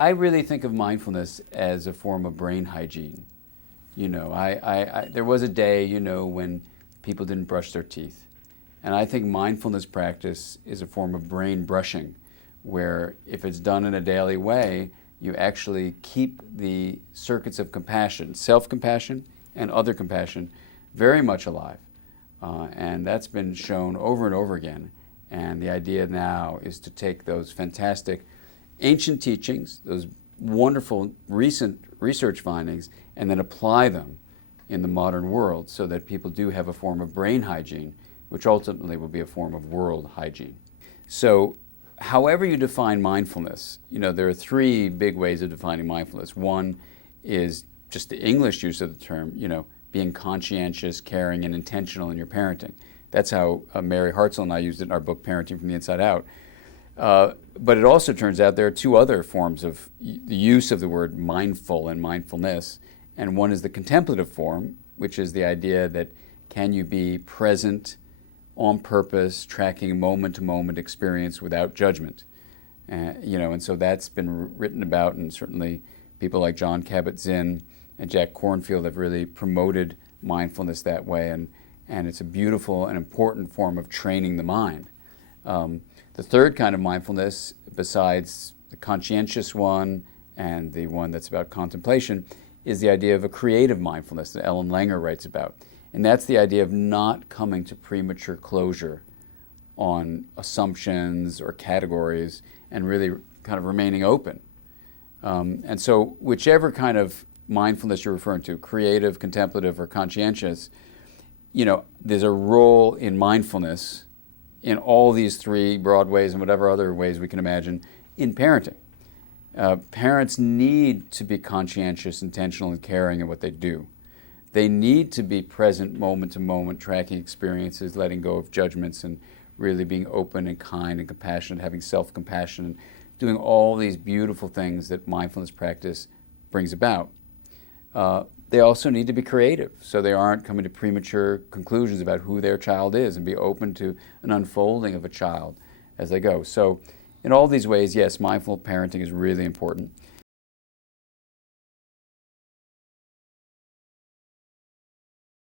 I really think of mindfulness as a form of brain hygiene. There was a day, when people didn't brush their teeth. And I think mindfulness practice is a form of brain brushing, where if it's done in a daily way, you actually keep the circuits of compassion, self-compassion and other compassion, very much alive. And that's been shown over and over again. And the idea now is to take those fantastic ancient teachings, those wonderful recent research findings, and then apply them in the modern world so that people do have a form of brain hygiene, which ultimately will be a form of world hygiene. So however you define mindfulness, there are three big ways of defining mindfulness. One is just the English use of the term, being conscientious, caring, and intentional in your parenting. That's how Mary Hartzell and I used it in our book, Parenting from the Inside Out. But it also turns out there are two other forms of the use of the word mindful and mindfulness. And one is the contemplative form, which is the idea that can you be present on purpose, tracking moment-to-moment experience without judgment. And so that's been written about, and certainly people like John Kabat-Zinn and Jack Kornfield have really promoted mindfulness that way. And it's a beautiful and important form of training the mind. The third kind of mindfulness, besides the conscientious one and the one that's about contemplation, is the idea of a creative mindfulness that Ellen Langer writes about. And that's the idea of not coming to premature closure on assumptions or categories and really kind of remaining open. And so whichever kind of mindfulness you're referring to, creative, contemplative, or conscientious, there's a role in mindfulness in all these three broad ways and whatever other ways we can imagine in parenting. Parents need to be conscientious, intentional, and caring in what they do. They need to be present moment to moment, tracking experiences, letting go of judgments, and really being open and kind and compassionate, having self-compassion, and doing all these beautiful things that mindfulness practice brings about. They also need to be creative, so they aren't coming to premature conclusions about who their child is, and be open to an unfolding of a child as they go. So in all these ways, yes, mindful parenting is really important.